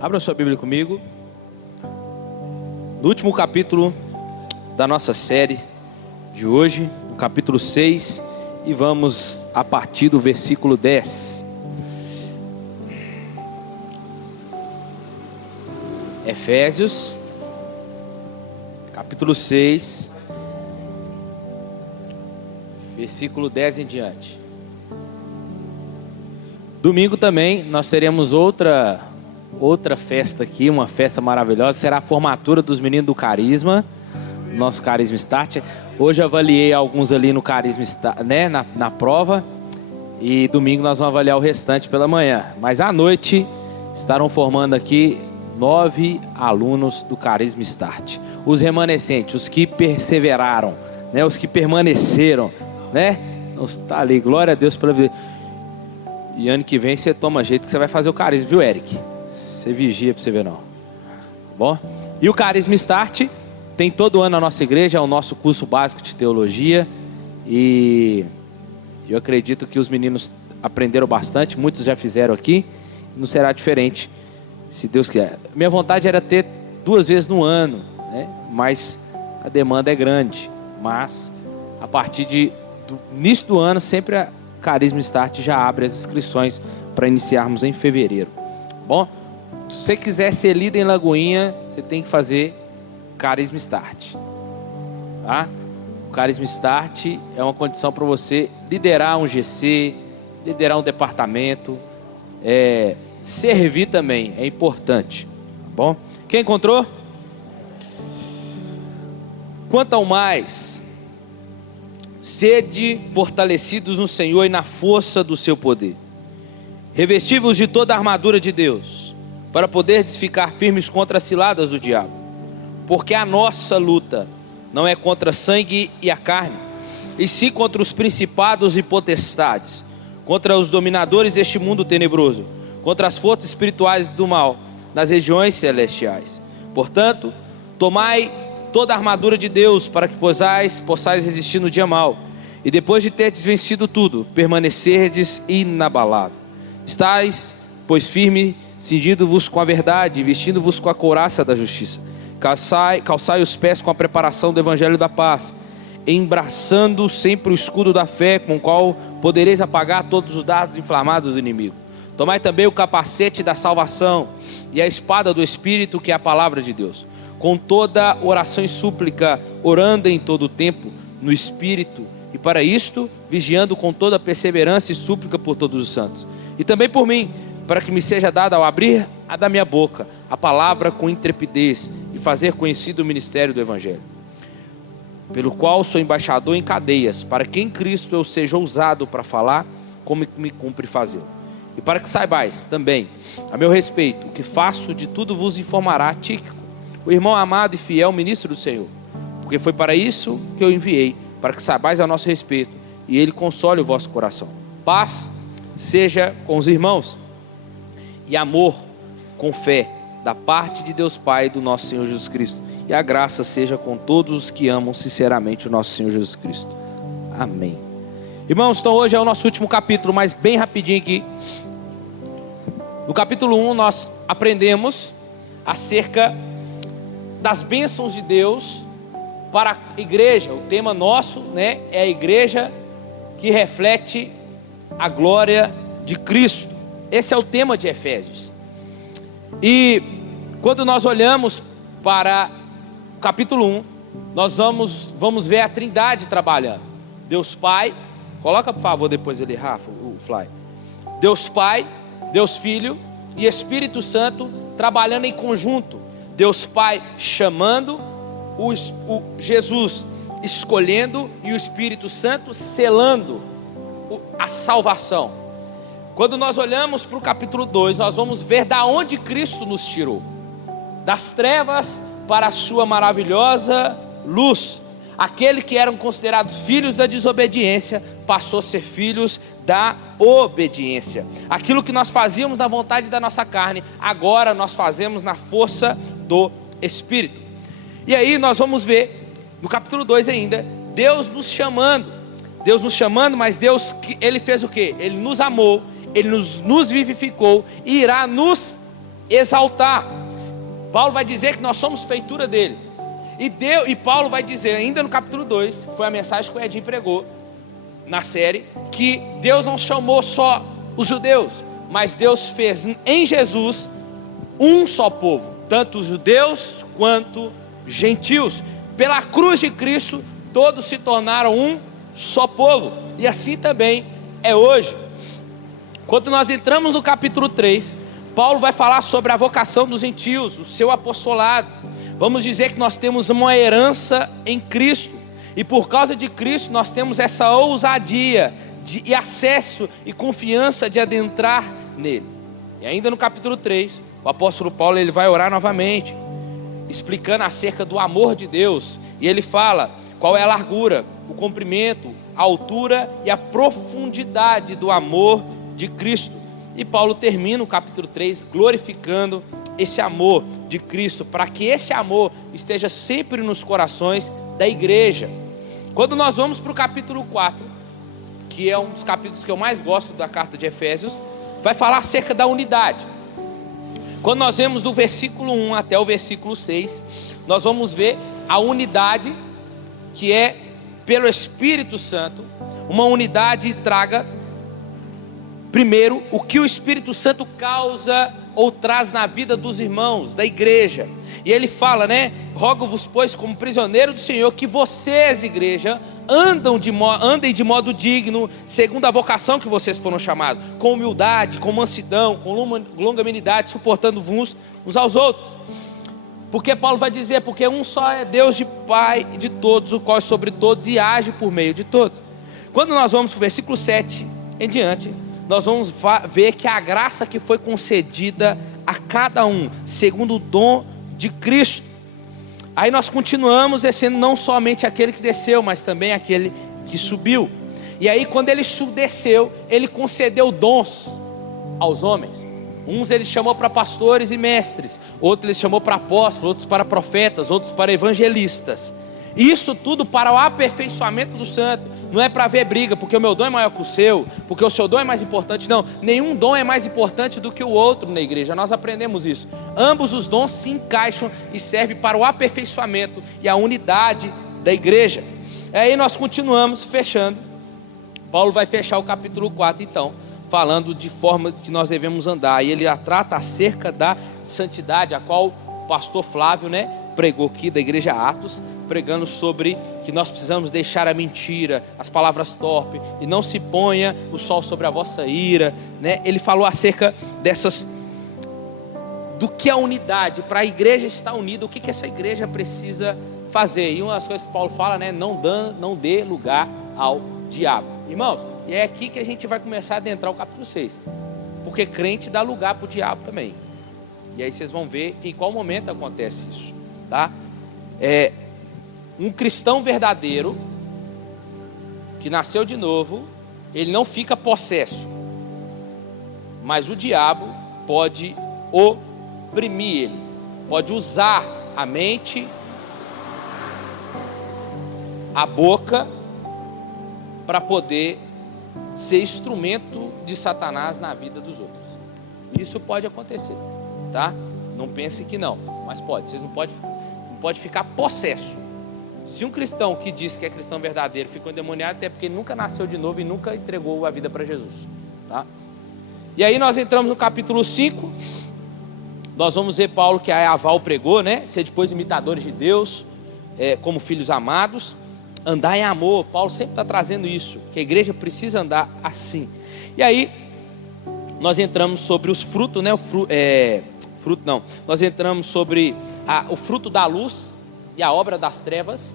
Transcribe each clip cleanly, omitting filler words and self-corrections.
Abra sua Bíblia comigo. No último capítulo da nossa série de hoje, no capítulo 6, e vamos a partir do versículo 10. Efésios, capítulo 6, versículo 10 em diante. Domingo também nós teremos outra festa aqui, uma festa maravilhosa. Será a formatura dos meninos do Carisma, nosso Carisma Start. Hoje eu avaliei alguns ali no Carisma Start, né, na prova, e domingo nós vamos avaliar o restante pela manhã. Mas à noite estarão formando aqui 9 alunos do Carisma Start. Os remanescentes, os que perseveraram, né, os que permaneceram, né? Está ali, glória a Deus pela vida. E ano que vem você toma jeito que você vai fazer o Carisma, viu, Eric? Você vigia para você ver, não. Tá bom? E o Carisma Start tem todo ano na nossa igreja, é o nosso curso básico de teologia. E eu acredito que os meninos aprenderam bastante, muitos já fizeram aqui. Não será diferente, se Deus quiser. Minha vontade era ter 2 vezes no ano, né? Mas a demanda é grande. Mas a partir do início do ano, sempre a Carisma Start já abre as inscrições para iniciarmos em fevereiro. Bom, se você quiser ser líder em Lagoinha, você tem que fazer Carisma Start, tá? O Carisma Start é uma condição para você liderar um GC, liderar um departamento, servir também, é importante, tá bom? Quem encontrou? Quanto ao mais, sede fortalecidos no Senhor e na força do seu poder. Revesti-vos de toda a armadura de Deus, para poderdes ficar firmes contra as ciladas do diabo. Porque a nossa luta não é contra sangue e a carne, e sim contra os principados e potestades, contra os dominadores deste mundo tenebroso, contra as forças espirituais do mal, nas regiões celestiais. Portanto, tomai toda a armadura de Deus, para que possais resistir no dia mau, e depois de terdes vencido tudo, permanecerdes inabalável. Estais, pois, firme, cingindo-vos com a verdade, vestindo-vos com a couraça da justiça. Calçai os pés com a preparação do evangelho da paz, embraçando sempre o escudo da fé, com o qual podereis apagar todos os dardos inflamados do inimigo. Tomai também o capacete da salvação e a espada do Espírito, que é a palavra de Deus. Com toda oração e súplica, orando em todo o tempo, no Espírito, e para isto, vigiando com toda perseverança e súplica por todos os santos. E também por mim, para que me seja dada ao abrir a da minha boca, a palavra com intrepidez, e fazer conhecido o ministério do Evangelho, pelo qual sou embaixador em cadeias, para que em Cristo eu seja ousado para falar, como me cumpre fazê-lo. E para que saibais também, a meu respeito, o que faço, de tudo vos informará Tíquico, o irmão amado e fiel ministro do Senhor, porque foi para isso que eu enviei, para que saibais a nosso respeito, e ele console o vosso coração. Paz seja com os irmãos, e amor com fé, da parte de Deus Pai e do nosso Senhor Jesus Cristo, e a graça seja com todos os que amam sinceramente o nosso Senhor Jesus Cristo. Amém. Irmãos, então hoje é o nosso último capítulo, mas bem rapidinho aqui. No capítulo 1 nós aprendemos acerca das bênçãos de Deus para a igreja. O tema nosso, né, é a igreja que reflete a glória de Cristo. Esse é o tema de Efésios. E quando nós olhamos para o capítulo 1, nós vamos ver a Trindade trabalhando. Deus Pai, coloca por favor depois ali, Rafa, o Fly. Deus Pai, Deus Filho e Espírito Santo trabalhando em conjunto. Deus Pai chamando, o Jesus escolhendo e o Espírito Santo selando a salvação. Quando nós olhamos para o capítulo 2, nós vamos ver da onde Cristo nos tirou. Das trevas para a sua maravilhosa luz. Aquele que eram considerados filhos da desobediência, passou a ser filhos da obediência. Aquilo que nós fazíamos na vontade da nossa carne, agora nós fazemos na força do Espírito. E aí nós vamos ver, no capítulo 2 ainda, Deus nos chamando, mas Deus, Ele fez o quê? Ele nos amou, Ele nos vivificou e irá nos exaltar. Paulo vai dizer que nós somos feitura dele. E Paulo vai dizer, ainda no capítulo 2, foi a mensagem que o Edinho pregou na série, que Deus não chamou só os judeus, mas Deus fez em Jesus um só povo, tanto os judeus quanto gentios. Pela cruz de Cristo, todos se tornaram um só povo, e assim também é hoje. Quando nós entramos no capítulo 3, Paulo vai falar sobre a vocação dos gentios, o seu apostolado. Vamos dizer que nós temos uma herança em Cristo, e por causa de Cristo nós temos essa ousadia e acesso e confiança de adentrar nele. E ainda no capítulo 3, o apóstolo Paulo ele vai orar novamente, explicando acerca do amor de Deus, e ele fala qual é a largura, o comprimento, a altura e a profundidade do amor de Cristo. E Paulo termina o capítulo 3 glorificando esse amor de Cristo, para que esse amor esteja sempre nos corações da igreja. Quando nós vamos para o capítulo 4, que é um dos capítulos que eu mais gosto da carta de Efésios, vai falar acerca da unidade. Quando nós vemos do versículo 1 até o versículo 6, nós vamos ver a unidade que é pelo Espírito Santo, uma unidade traga, primeiro, o que o Espírito Santo causa ou traz na vida dos irmãos, da igreja. E ele fala, rogo-vos, pois, como prisioneiro do Senhor, que vocês, igreja, andem de modo digno, segundo a vocação que vocês foram chamados, com humildade, com mansidão, com longanimidade, suportando uns aos outros. Porque Paulo vai dizer, porque um só é Deus de Pai de todos, o qual é sobre todos e age por meio de todos. Quando nós vamos para o versículo 7 em diante, nós vamos ver que a graça que foi concedida a cada um, segundo o dom de Cristo. Aí nós continuamos descendo, não somente aquele que desceu, mas também aquele que subiu. E aí quando ele desceu, ele concedeu dons aos homens. Uns ele chamou para pastores e mestres, outros ele chamou para apóstolos, outros para profetas, outros para evangelistas. Isso tudo para o aperfeiçoamento do santo. Não é para haver briga, porque o meu dom é maior que o seu, porque o seu dom é mais importante. Não, nenhum dom é mais importante do que o outro na igreja. Nós aprendemos isso. Ambos os dons se encaixam e servem para o aperfeiçoamento e a unidade da igreja. Aí nós continuamos fechando. Paulo vai fechar o capítulo 4 então, falando de forma que nós devemos andar. E ele trata acerca da santidade, a qual o pastor Flávio, pregou aqui da igreja Atos, pregando sobre que nós precisamos deixar a mentira, as palavras torpes, e não se ponha o sol sobre a vossa ira, Ele falou acerca do que a unidade, para a igreja estar unida, o que essa igreja precisa fazer. E uma das coisas que Paulo fala, não dê lugar ao diabo. Irmãos, e é aqui que a gente vai começar a adentrar o capítulo 6, porque crente dá lugar para o diabo também. E aí vocês vão ver em qual momento acontece isso, tá? Um cristão verdadeiro, que nasceu de novo, ele não fica possesso, mas o diabo pode oprimir ele, pode usar a mente, a boca, para poder ser instrumento de Satanás na vida dos outros. Isso pode acontecer, tá? Não pense que não, mas pode. Vocês não pode ficar possesso. Se um cristão que diz que é cristão verdadeiro ficou endemoniado, até porque ele nunca nasceu de novo e nunca entregou a vida para Jesus, tá? E aí nós entramos no capítulo 5, nós vamos ver Paulo, que a Aval pregou, ser depois imitadores de Deus, como filhos amados, andar em amor. Paulo sempre está trazendo isso, que a igreja precisa andar assim. E aí nós entramos sobre os frutos, nós entramos sobre o fruto da luz e a obra das trevas,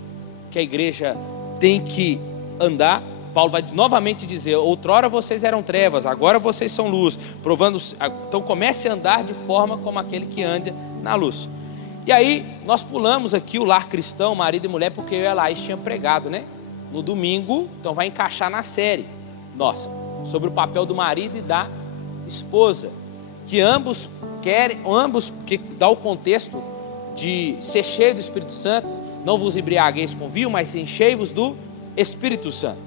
que a igreja tem que andar. Paulo vai novamente dizer, outrora vocês eram trevas, agora vocês são luz, provando, então comece a andar de forma como aquele que anda na luz. E aí nós pulamos aqui o lar cristão, marido e mulher, porque eu e a Laís tinha pregado, no domingo, então vai encaixar na série nossa, sobre o papel do marido e da esposa, que ambos que dá o contexto de ser cheio do Espírito Santo. Não vos embriagueis com vinho, mas enchei-vos do Espírito Santo,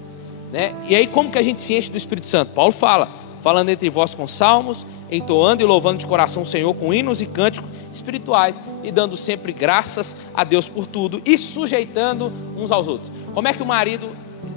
E aí como que a gente se enche do Espírito Santo? Paulo falando entre vós com salmos, entoando e louvando de coração o Senhor com hinos e cânticos espirituais e dando sempre graças a Deus por tudo e sujeitando uns aos outros. Como é que o marido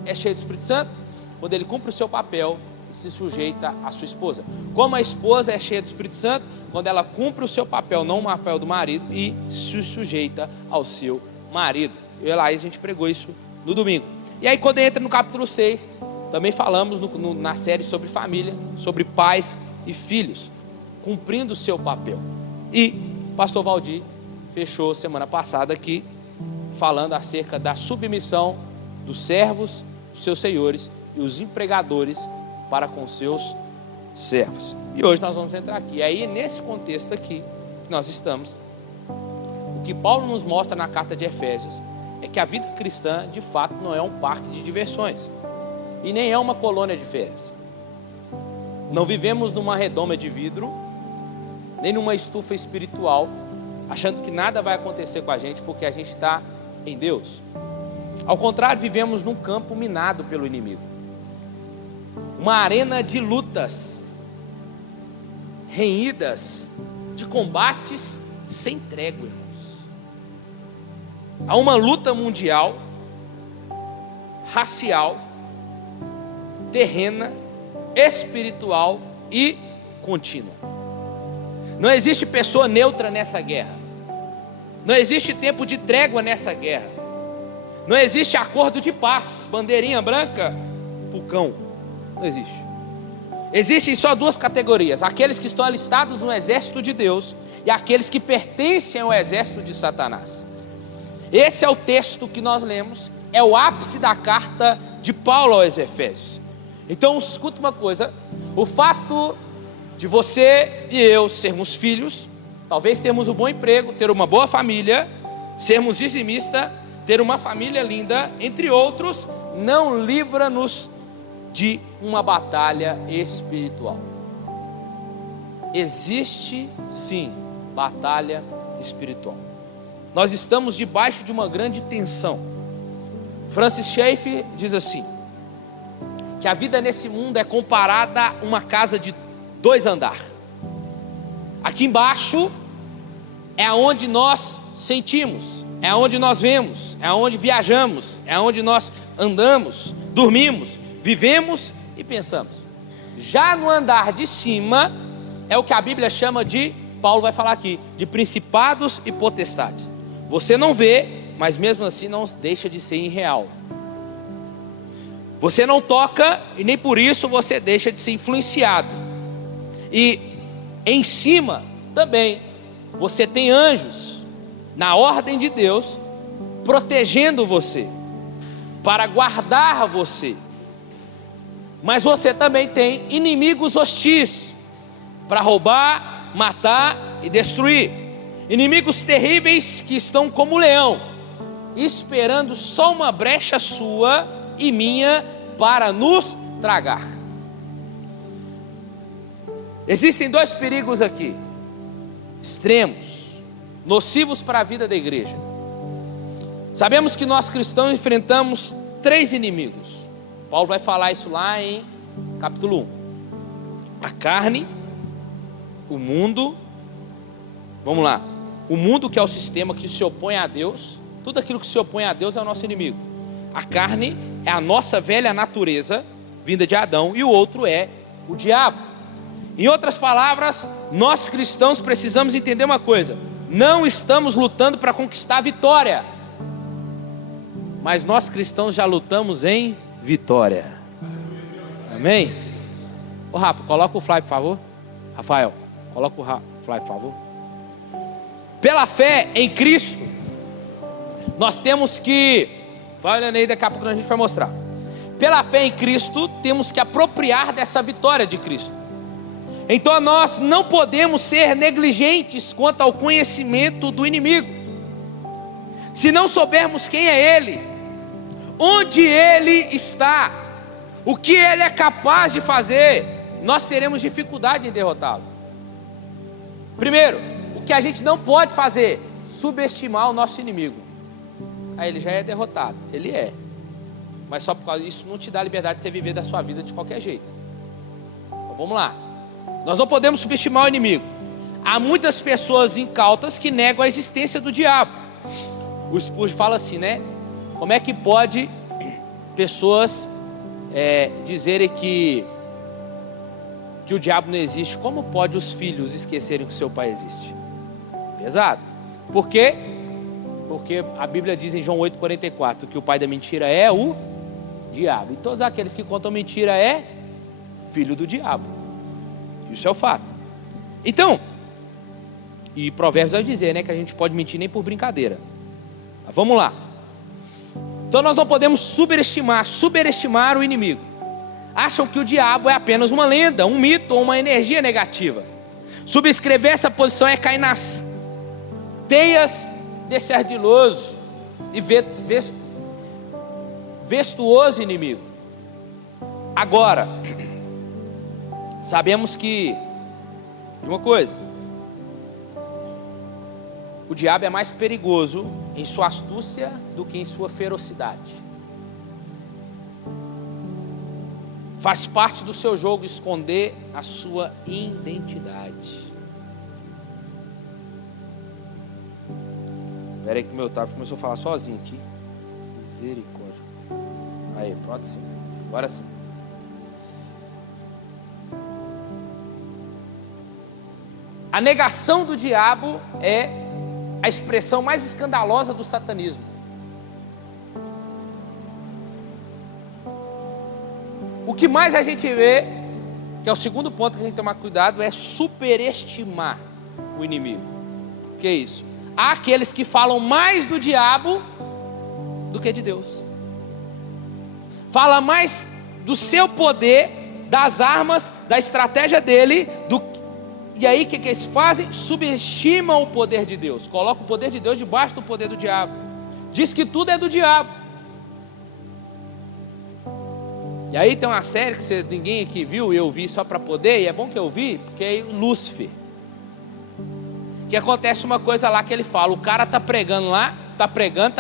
é cheio do Espírito Santo? Quando ele cumpre o seu papel e se sujeita à sua esposa. Como a esposa é cheia do Espírito Santo? Quando ela cumpre o seu papel, não o papel do marido, e se sujeita ao seu marido. Eu e a Laís, a gente pregou isso no domingo. E aí quando entra no capítulo 6, também falamos na série sobre família, sobre pais e filhos, cumprindo o seu papel. E o pastor Valdir fechou semana passada aqui, falando acerca da submissão dos servos, dos seus senhores, e os empregadores para com seus servos. E hoje nós vamos entrar aqui. Aí nesse contexto aqui que nós estamos, o que Paulo nos mostra na carta de Efésios é que a vida cristã de fato não é um parque de diversões e nem é uma colônia de férias. Não vivemos numa redoma de vidro, nem numa estufa espiritual, achando que nada vai acontecer com a gente porque a gente está em Deus. Ao contrário, vivemos num campo minado pelo inimigo, uma arena de lutas renhidas, de combates sem trégua, irmãos. Há uma luta mundial, racial, terrena, espiritual e contínua. Não existe pessoa neutra nessa guerra. Não existe tempo de trégua nessa guerra. Não existe acordo de paz, bandeirinha branca, pulcão. Não existe. Existem só duas categorias: aqueles que estão alistados no exército de Deus e aqueles que pertencem ao exército de Satanás. Esse é o texto que nós lemos, é o ápice da carta de Paulo aos Efésios. Então escuta uma coisa: o fato de você e eu sermos filhos, talvez termos um bom emprego, ter uma boa família, sermos dizimistas, ter uma família linda, entre outros, não livra-nos de uma batalha espiritual. Existe sim batalha espiritual. Nós estamos debaixo de uma grande tensão. Francis Schaeffer diz assim, que a vida nesse mundo é comparada a uma casa de 2 andares. Aqui embaixo é onde nós sentimos, é onde nós vemos, é onde viajamos, é onde nós andamos, dormimos, vivemos e pensamos. Já no andar de cima é o que a Bíblia chama de, Paulo vai falar aqui, de principados e potestades. Você não vê, mas mesmo assim não deixa de ser irreal. Você não toca e nem por isso você deixa de ser influenciado. E em cima também você tem anjos na ordem de Deus protegendo você, para guardar você. Mas você também tem inimigos hostis para roubar, matar e destruir. Inimigos terríveis que estão como leão, esperando só uma brecha sua e minha para nos tragar. Existem 2 perigos aqui, extremos, nocivos para a vida da igreja. Sabemos que nós cristãos enfrentamos 3 inimigos. Paulo vai falar isso lá em capítulo 1. A carne, o mundo, vamos lá, o mundo que é o sistema que se opõe a Deus. Tudo aquilo que se opõe a Deus é o nosso inimigo. A carne é a nossa velha natureza, vinda de Adão, e o outro é o diabo. Em outras palavras, nós cristãos precisamos entender uma coisa: não estamos lutando para conquistar a vitória, mas nós cristãos já lutamos em vitória. Amém? Ô Rafa, coloca o fly, por favor. Rafael, coloca o fly, por favor. Pela fé em Cristo, nós temos que, vai olhando aí, daqui a pouco a gente vai mostrar. Pela fé em Cristo, temos que apropriar dessa vitória de Cristo. Então nós não podemos ser negligentes quanto ao conhecimento do inimigo. Se não soubermos quem é ele, onde ele está, o que ele é capaz de fazer, nós teremos dificuldade em derrotá-lo. Primeiro, o que a gente não pode fazer, subestimar o nosso inimigo. Aí ele já é derrotado, ele é. Mas só por causa disso não te dá liberdade de você viver da sua vida de qualquer jeito. Então, vamos lá. Nós não podemos subestimar o inimigo. Há muitas pessoas incautas que negam a existência do diabo. O Spurgeon fala assim, né? Como é que pode pessoas dizerem que o diabo não existe? Como pode os filhos esquecerem que o seu pai existe? Pesado. Por quê? Porque a Bíblia diz em João 8,44 que o pai da mentira é o diabo. E todos aqueles que contam mentira é filho do diabo. Isso é o fato. Então, e Provérbios vai dizer, né, que a gente pode mentir nem por brincadeira. Mas vamos lá. Então nós não podemos superestimar o inimigo. Acham que o diabo é apenas uma lenda, um mito ou uma energia negativa. Subscrever essa posição é cair nas teias desse ardiloso e vestuoso inimigo. Agora, sabemos que uma coisa, o diabo é mais perigoso em sua astúcia do que em sua ferocidade. Faz parte do seu jogo esconder a sua identidade. Espera aí que meu tablet começou a falar sozinho aqui. Misericórdia. Aí, pronto sim. Agora sim. A negação do diabo é a expressão mais escandalosa do satanismo. O que mais a gente vê, que é o segundo ponto que a gente tem que tomar cuidado, é superestimar o inimigo. O que é isso? Há aqueles que falam mais do diabo do que de Deus. Fala mais do seu poder, das armas, da estratégia dele, e aí o que eles fazem? Subestimam o poder de Deus. Colocam o poder de Deus debaixo do poder do diabo. Diz que tudo é do diabo. E aí tem uma série que ninguém aqui viu, e eu vi só para poder, e é bom que eu vi, porque é Lúcifer. Que acontece uma coisa lá que ele fala, o cara tá pregando lá, tá pregando,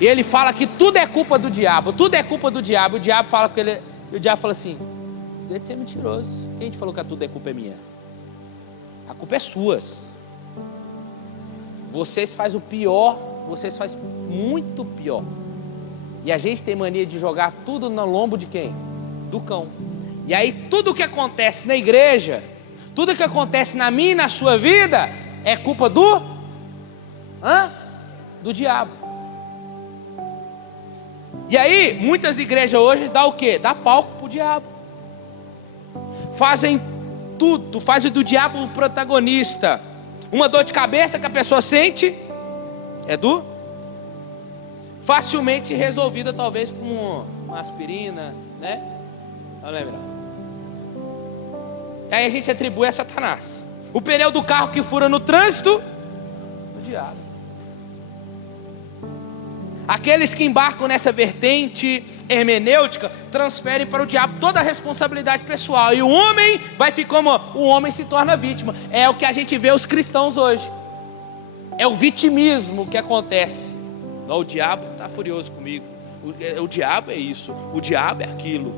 e ele fala que tudo é culpa do diabo, tudo é culpa do diabo. O diabo fala com ele, e o diabo fala assim, deve ser mentiroso. Quem te falou que tudo é culpa é minha? A culpa é suas. Vocês fazem o pior, vocês fazem muito pior. E a gente tem mania de jogar tudo no lombo de quem? Do cão. E aí tudo que acontece na igreja, tudo que acontece na minha e na sua vida, é culpa do diabo. E aí, muitas igrejas hoje dão o quê? Dá palco pro diabo. Fazem tudo, fazem do diabo o protagonista. Uma dor de cabeça que a pessoa sente, é facilmente resolvida talvez com uma aspirina, né? Não lembra? Aí a gente atribui a Satanás. O pneu do carro que fura no trânsito, do diabo. Aqueles que embarcam nessa vertente hermenêutica transferem para o diabo toda a responsabilidade pessoal. E o homem vai ficar como o homem se torna vítima. É o que a gente vê os cristãos hoje. É o vitimismo que acontece. Não, o diabo está furioso comigo. O diabo é isso. O diabo é aquilo.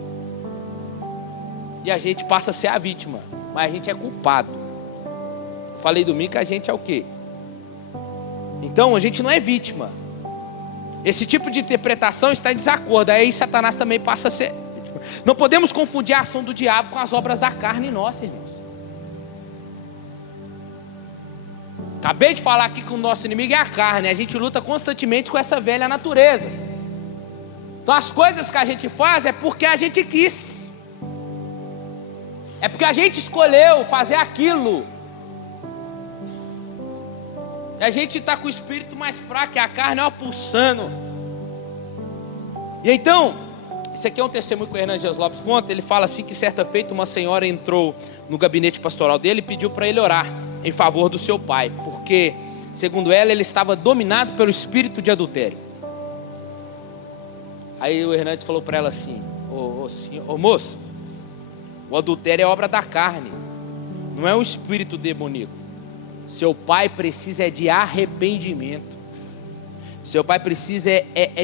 E a gente passa a ser a vítima. Mas a gente é culpado. Eu falei domingo que a gente é o quê? Então a gente não é vítima. Esse tipo de interpretação está em desacordo. Aí Satanás também passa a ser. Não podemos confundir a ação do diabo com as obras da carne nossa, irmãos. Acabei de falar aqui que o nosso inimigo é a carne. A gente luta constantemente com essa velha natureza. Então as coisas que a gente faz é porque a gente quis. É porque a gente escolheu fazer aquilo. E a gente está com o espírito mais fraco, e a carne é pulsando. E então, isso aqui é um testemunho que o Hernandes Dias Lopes conta. Ele fala assim que certa feita uma senhora entrou no gabinete pastoral dele e pediu para ele orar em favor do seu pai, porque, segundo ela, ele estava dominado pelo espírito de adultério. Aí o Hernandes falou para ela assim: ô moça, o adultério é obra da carne, não é um espírito demoníaco. Seu pai precisa de arrependimento. Seu pai precisa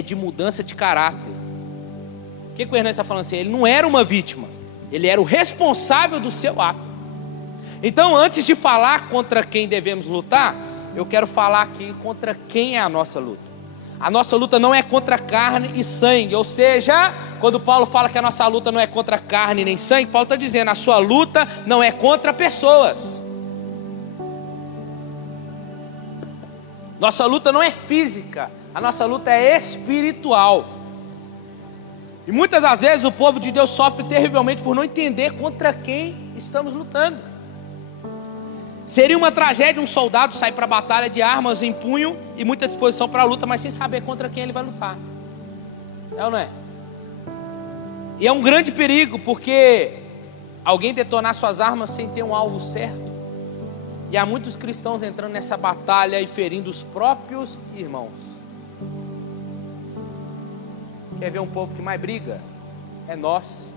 de mudança de caráter. O que o Hernandes está falando assim? Ele não era uma vítima. Ele era o responsável do seu ato. Então, antes de falar contra quem devemos lutar, eu quero falar aqui contra quem é a nossa luta. A nossa luta não é contra carne e sangue, ou seja, quando Paulo fala que a nossa luta não é contra carne nem sangue, Paulo está dizendo, a sua luta não é contra pessoas. Nossa luta não é física, a nossa luta é espiritual. E muitas das vezes o povo de Deus sofre terrivelmente por não entender contra quem estamos lutando. Seria uma tragédia um soldado sair para a batalha de armas em punho e muita disposição para a luta, mas sem saber contra quem ele vai lutar. É ou não é? E é um grande perigo, porque alguém detonar suas armas sem ter um alvo certo. E há muitos cristãos entrando nessa batalha e ferindo os próprios irmãos. Quer ver um povo que mais briga? É nós,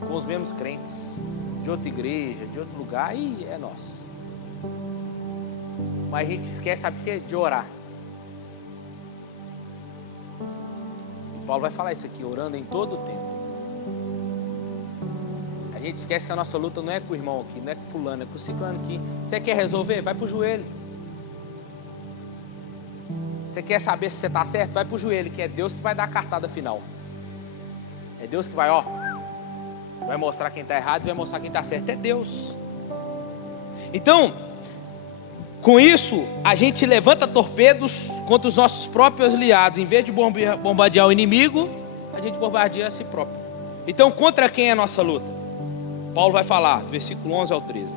com os mesmos crentes, de outra igreja, de outro lugar, e é nós. Mas a gente esquece, sabe o que? De orar. E Paulo vai falar isso aqui, orando em todo o tempo. A gente esquece que a nossa luta não é com o irmão aqui, não é com fulano, é com o ciclano aqui. Você quer resolver? Vai pro joelho. Você quer saber se você está certo? Vai pro joelho, que é Deus que vai dar a cartada final. É Deus que vai, vai mostrar quem está errado e vai mostrar quem está certo. É Deus. Então, com isso, a gente levanta torpedos contra os nossos próprios aliados. Em vez de bombardear o inimigo, a gente bombardeia a si próprio. Então, contra quem é a nossa luta? Paulo vai falar, do versículo 11 ao 13.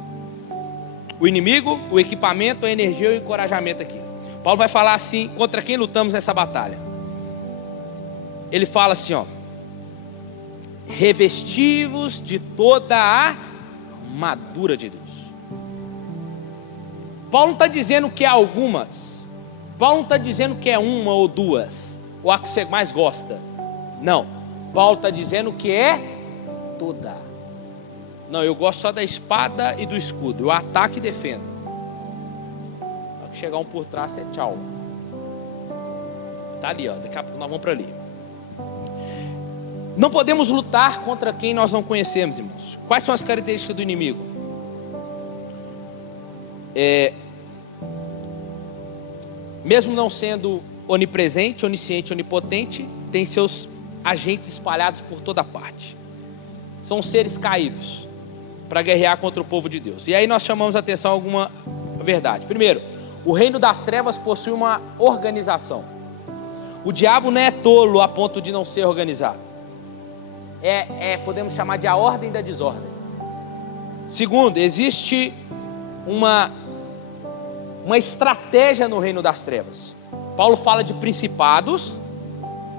O inimigo, o equipamento, a energia e o encorajamento aqui. Paulo vai falar assim, contra quem lutamos nessa batalha. Ele fala assim, revestivos de toda a armadura de Deus. Paulo não está dizendo que é algumas. Paulo não está dizendo que é uma ou duas, ou a que você mais gosta. Não. Paulo está dizendo que é toda. Não, eu gosto só da espada e do escudo. Eu ataco e defendo. Só que chegar um por trás é tchau. Está ali, daqui a pouco nós vamos para ali. Não podemos lutar contra quem nós não conhecemos, irmãos. Quais são as características do inimigo? Mesmo não sendo onipresente, onisciente, onipotente, tem seus agentes espalhados por toda parte. São seres caídos para guerrear contra o povo de Deus. E aí nós chamamos a atenção a alguma verdade. Primeiro, o reino das trevas possui uma organização. O diabo não é tolo a ponto de não ser organizado. Podemos chamar de a ordem da desordem. Segundo, existe uma estratégia no reino das trevas. Paulo fala de principados,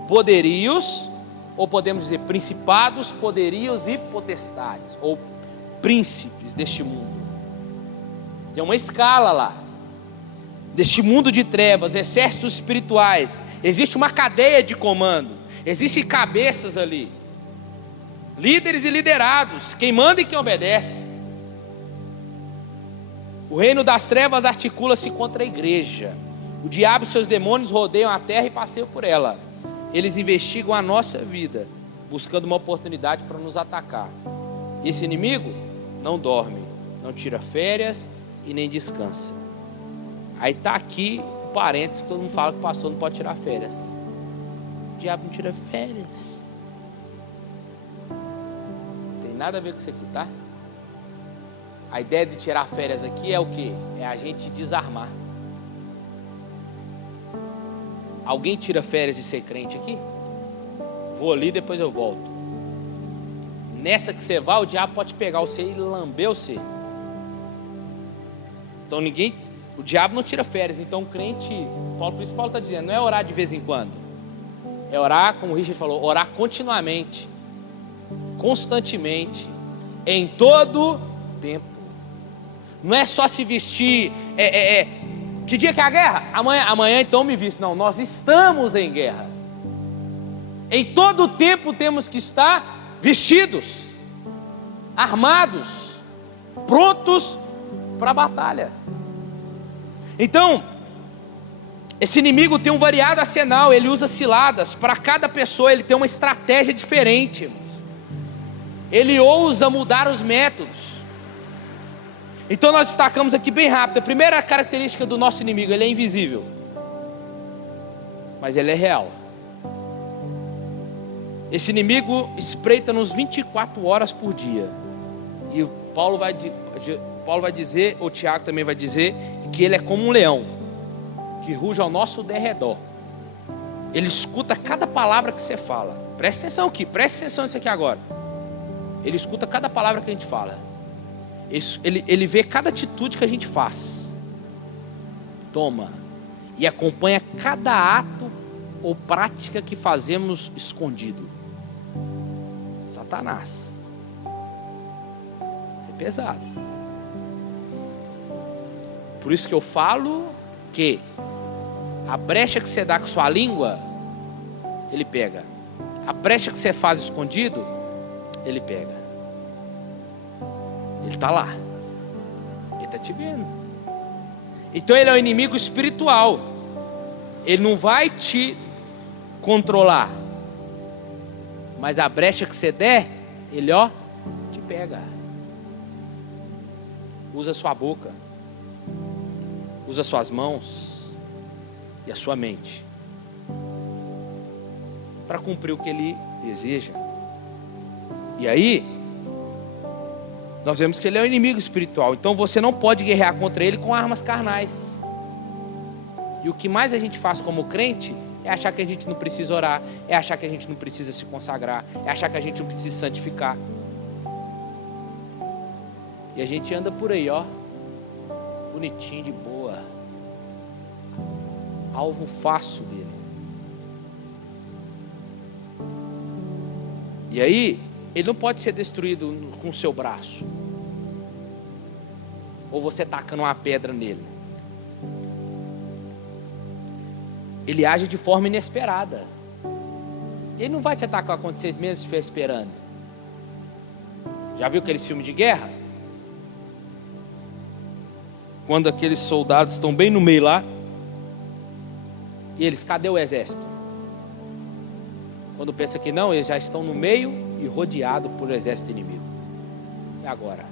poderios, ou podemos dizer principados, poderios e potestades, ou príncipes deste mundo. Tem uma escala lá, deste mundo de trevas, exércitos espirituais. Existe uma cadeia de comando, existem cabeças ali, líderes e liderados, quem manda e quem obedece. O reino das trevas articula-se contra a igreja. O diabo e seus demônios rodeiam a terra e passeiam por ela. Eles investigam a nossa vida, buscando uma oportunidade para nos atacar. Esse inimigo não dorme, não tira férias e nem descansa. Aí está aqui o parênteses que todo mundo fala que o pastor não pode tirar férias. O diabo não tira férias. Não tem nada a ver com isso aqui, tá? A ideia de tirar férias aqui é o quê? É a gente desarmar. Alguém tira férias de ser crente aqui? Vou ali, depois eu volto. Nessa que você vai, o diabo pode pegar você e lamber você. Então o diabo não tira férias. Então o crente, por isso Paulo está dizendo, não é orar de vez em quando. É orar, como o Richard falou, orar continuamente, constantemente, em todo tempo. Não é só se vestir, que dia que é a guerra? Amanhã então me visto. Não, nós estamos em guerra. Em todo o tempo temos que estar vestidos, armados, prontos para a batalha. Então, esse inimigo tem um variado arsenal, ele usa ciladas. Para cada pessoa ele tem uma estratégia diferente, irmãos. Ele ousa mudar os métodos. Então nós destacamos aqui bem rápido. A primeira característica do nosso inimigo: ele é invisível, mas ele é real. Esse inimigo espreita-nos 24 horas por dia. E Paulo vai dizer, ou Tiago também vai dizer, que ele é como um leão, que ruge ao nosso derredor. Ele escuta cada palavra que você fala. Presta atenção aqui, presta atenção nisso aqui agora. Ele escuta cada palavra que a gente fala. Ele vê cada atitude que a gente faz. Toma. E acompanha cada ato ou prática que fazemos escondido. Satanás. Isso é pesado. Por isso que eu falo que a brecha que você dá com sua língua, ele pega. A brecha que você faz escondido, ele pega. Ele está lá. Ele está te vendo. Então ele é um inimigo espiritual. Ele não vai te controlar. Mas a brecha que você der, ele te pega. Usa sua boca. Usa suas mãos e a sua mente para cumprir o que ele deseja. E aí nós vemos que ele é um inimigo espiritual. Então você não pode guerrear contra ele com armas carnais. E o que mais a gente faz como crente é achar que a gente não precisa orar, é achar que a gente não precisa se consagrar, é achar que a gente não precisa se santificar. E a gente anda por aí, bonitinho, de boa, alvo fácil dele. E aí ele não pode ser destruído com o seu braço, ou você tacando uma pedra nele. Ele age de forma inesperada. Ele não vai te atacar quando você mesmo estiver esperando. Já viu aqueles filmes de guerra? Quando aqueles soldados estão bem no meio lá, e eles, cadê o exército? Quando pensa que não, eles já estão no meio e rodeados por exército inimigo. E agora?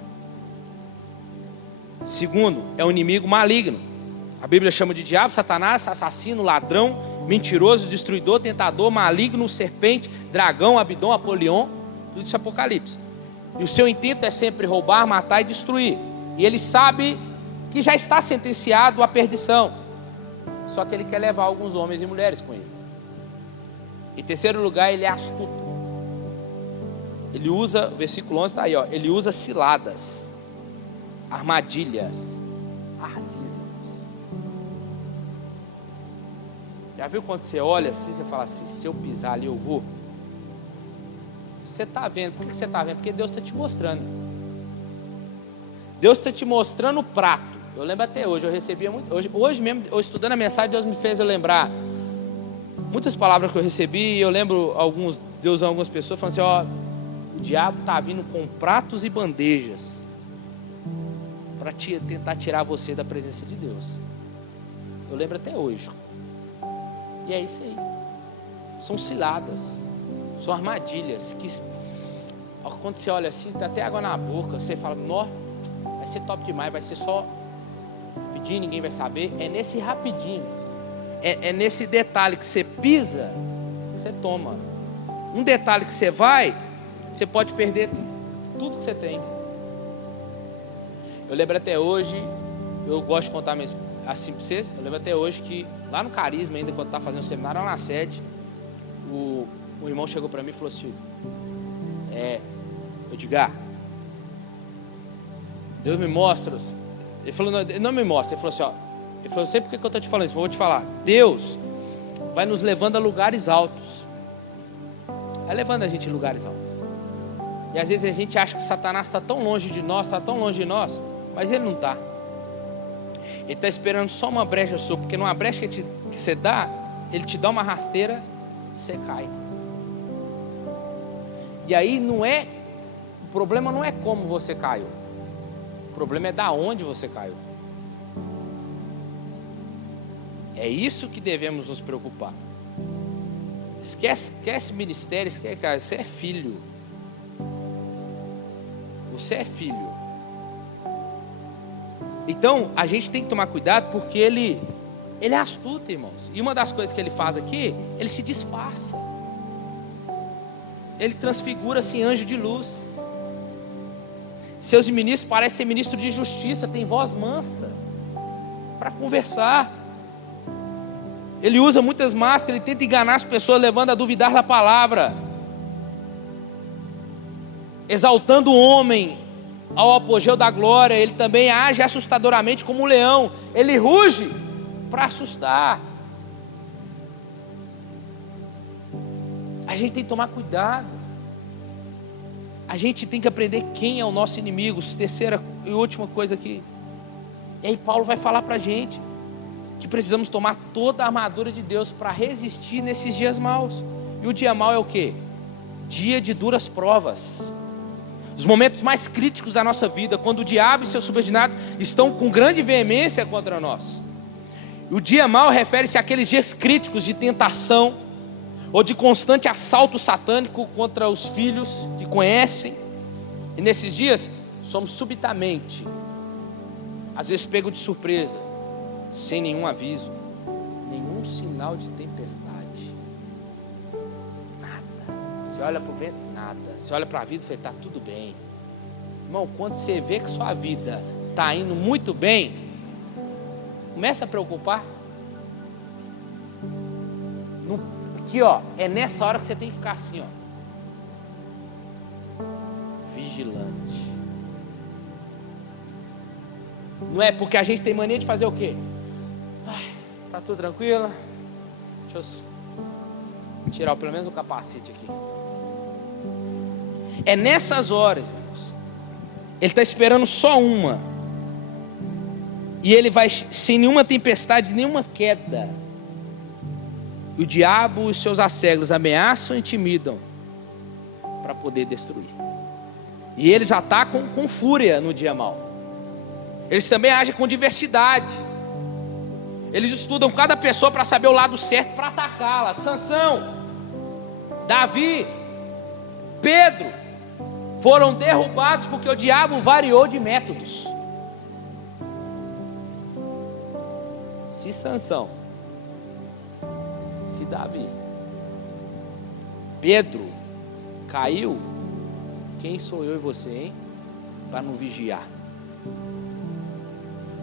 Segundo, é um inimigo maligno. A Bíblia chama de diabo, Satanás, assassino, ladrão, mentiroso, destruidor, tentador, maligno, serpente, dragão, Abidom, Apolion. Tudo isso é Apocalipse. E o seu intento é sempre roubar, matar e destruir. E ele sabe que já está sentenciado à perdição. Só que ele quer levar alguns homens e mulheres com ele. Em terceiro lugar, ele é astuto. Ele usa, o versículo 11 está aí, ele usa ciladas, armadilhas, ardízios. Já viu quando você olha assim, você fala assim, se eu pisar ali eu vou? Você está vendo, por que você está vendo? Porque Deus está te mostrando. Deus está te mostrando o prato. Eu lembro até hoje, eu recebia muito, hoje mesmo, eu estudando a mensagem, Deus me fez eu lembrar muitas palavras que eu recebi, e eu lembro Deus usando algumas pessoas falando assim, o diabo está vindo com pratos e bandejas para tentar tirar você da presença de Deus. Eu lembro até hoje. E é isso aí. São ciladas, são armadilhas que quando você olha assim, dá até água na boca, você fala, nossa, vai ser top demais, vai ser só pedir, ninguém vai saber. É nesse rapidinho, é nesse detalhe que você pisa, você toma. Um detalhe que você vai, você pode perder tudo que você tem. Eu lembro até hoje, eu gosto de contar assim para vocês, eu lembro até hoje que lá no Carisma, ainda quando eu estava fazendo um seminário lá na sede, o irmão chegou para mim e falou assim, Edgar, Deus me mostra, ele falou, não me mostra, ele falou assim, ele falou, eu sei porque que eu estou te falando isso, mas eu vou te falar, Deus vai nos levando a lugares altos, vai levando a gente em lugares altos, e às vezes a gente acha que Satanás está tão longe de nós, mas ele não está. Ele está esperando só uma brecha sua, porque numa brecha que você dá, ele te dá uma rasteira, você cai. E aí o problema não é como você caiu, o problema é da onde você caiu. É isso que devemos nos preocupar. Esquece ministério, cara, você é filho. Você é filho. Então, a gente tem que tomar cuidado porque ele é astuto, irmãos. E uma das coisas que ele faz aqui, ele se disfarça. Ele transfigura-se em anjo de luz. Seus ministros parecem ser ministro de justiça, tem voz mansa para conversar. Ele usa muitas máscaras, ele tenta enganar as pessoas, levando a duvidar da palavra. Exaltando o homem ao apogeu da glória, ele também age assustadoramente como um leão. Ele ruge para assustar. A gente tem que tomar cuidado. A gente tem que aprender quem é o nosso inimigo. Terceira e última coisa aqui. E aí Paulo vai falar para a gente que precisamos tomar toda a armadura de Deus para resistir nesses dias maus. E o dia mau é o quê? Dia de duras provas. Os momentos mais críticos da nossa vida, quando o diabo e seus subordinados estão com grande veemência contra nós. E o dia mau refere-se àqueles dias críticos de tentação, ou de constante assalto satânico contra os filhos que conhecem. E nesses dias, somos subitamente, às vezes pegos de surpresa, sem nenhum aviso, nenhum sinal de tempestade. Nada. Você olha para o vento, nada. Você olha para a vida e fala, está tudo bem. Irmão, quando você vê que sua vida está indo muito bem, começa a preocupar. Aqui, ó, é nessa hora que você tem que ficar assim, ó, vigilante. Não é porque a gente tem mania de fazer o quê? Tá tudo tranquilo? Deixa eu tirar pelo menos o capacete aqui. É nessas horas, irmãos. Ele está esperando só uma. E ele vai sem nenhuma tempestade, nenhuma queda. E o diabo e os seus asséguros ameaçam e intimidam para poder destruir. E eles atacam com fúria no dia mau. Eles também agem com diversidade. Eles estudam cada pessoa para saber o lado certo para atacá-la. Sansão, Davi, Pedro foram derrubados porque o diabo variou de métodos. Se Sansão, se Davi, Pedro caiu, quem sou eu e você, hein? Para não vigiar.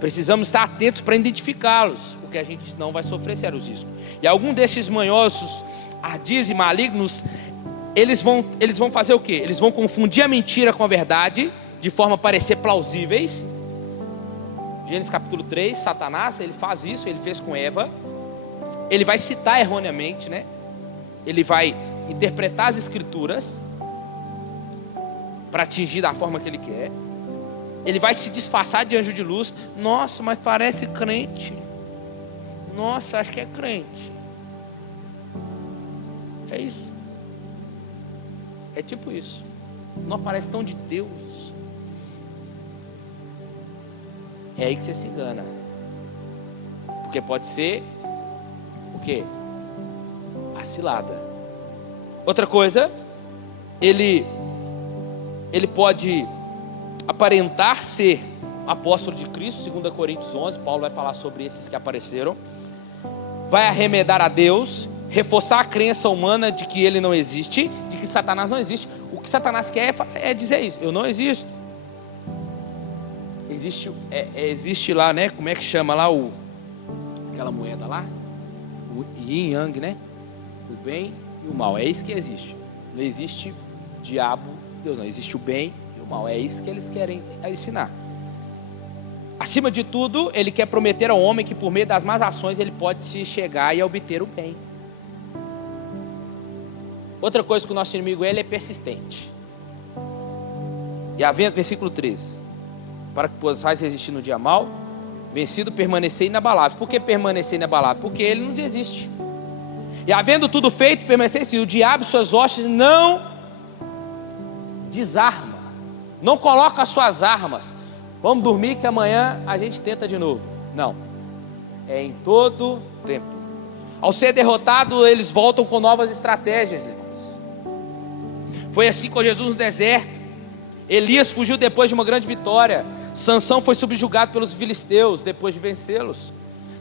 Precisamos estar atentos para identificá-los, porque a gente não vai sofrer sérios riscos. E algum desses manhosos, ardis e malignos, eles vão fazer o quê? Eles vão confundir a mentira com a verdade, de forma a parecer plausíveis. Gênesis capítulo 3, Satanás, ele faz isso, ele fez com Eva. Ele vai citar erroneamente, né? Ele vai interpretar as escrituras para atingir da forma que ele quer. Ele vai se disfarçar de anjo de luz. Nossa, mas parece crente. Nossa, acho que é crente. É isso. É tipo isso. Não parece tão de Deus. É aí que você se engana. Porque pode ser o quê? A cilada. Outra coisa, ele pode aparentar ser apóstolo de Cristo, 2 Coríntios 11, Paulo vai falar sobre esses que apareceram. Vai arremedar a Deus, reforçar a crença humana de que ele não existe, de que Satanás não existe. O que Satanás quer é dizer isso: eu não existo. Existe lá, né? Como é que chama lá aquela moeda lá? O yin yang, né? O bem e o mal. É isso que existe. Não existe diabo, Deus não. Existe o bem e o mal. É isso que eles querem ensinar. Acima de tudo, ele quer prometer ao homem que por meio das más ações ele pode se chegar e obter o bem. Outra coisa que o nosso inimigo ele é persistente. E havendo, versículo 13, para que possais resistir no dia mau, vencido, permanecer inabalável. Por que permanecer inabalável? Porque ele não desiste. E havendo tudo feito, permanecer assim. O diabo e suas hostes não desarma, não coloca as suas armas. Vamos dormir que amanhã a gente tenta de novo. Não, é em todo tempo. Ao ser derrotado, eles voltam com novas estratégias, irmãos. Foi assim com Jesus no deserto. Elias fugiu depois de uma grande vitória. Sansão foi subjugado pelos filisteus depois de vencê-los.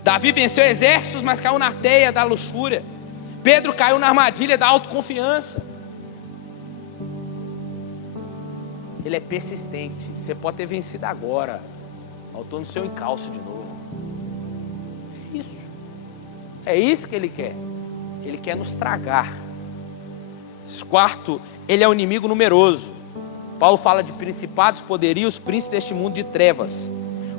Davi venceu exércitos, mas caiu na teia da luxúria. Pedro caiu na armadilha da autoconfiança. Ele é persistente. Você pode ter vencido agora, voltou no seu encalço de novo. É isso que ele quer. Ele quer nos tragar. Quarto, ele é um inimigo numeroso. Paulo fala de principados, poderios, príncipes deste mundo de trevas.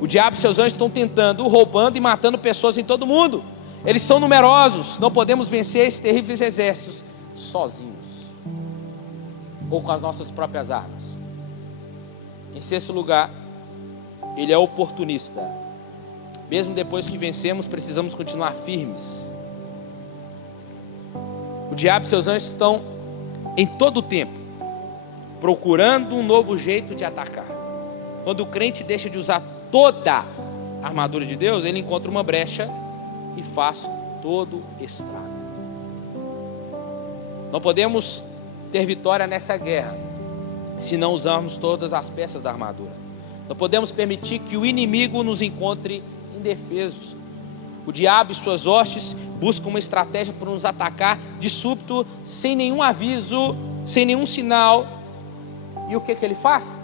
O diabo e seus anjos estão tentando, roubando e matando pessoas em todo o mundo. Eles são numerosos. Não podemos vencer esses terríveis exércitos sozinhos, ou com as nossas próprias armas. Em sexto lugar, ele é oportunista. Mesmo depois que vencemos, precisamos continuar firmes. O diabo e seus anjos estão em todo o tempo procurando um novo jeito de atacar. Quando o crente deixa de usar toda a armadura de Deus, ele encontra uma brecha e faz todo estrago. Não podemos ter vitória nessa guerra se não usarmos todas as peças da armadura. Não podemos permitir que o inimigo nos encontre indefesos. O diabo e suas hostes buscam uma estratégia para nos atacar de súbito, sem nenhum aviso, sem nenhum sinal. E o que ele faz?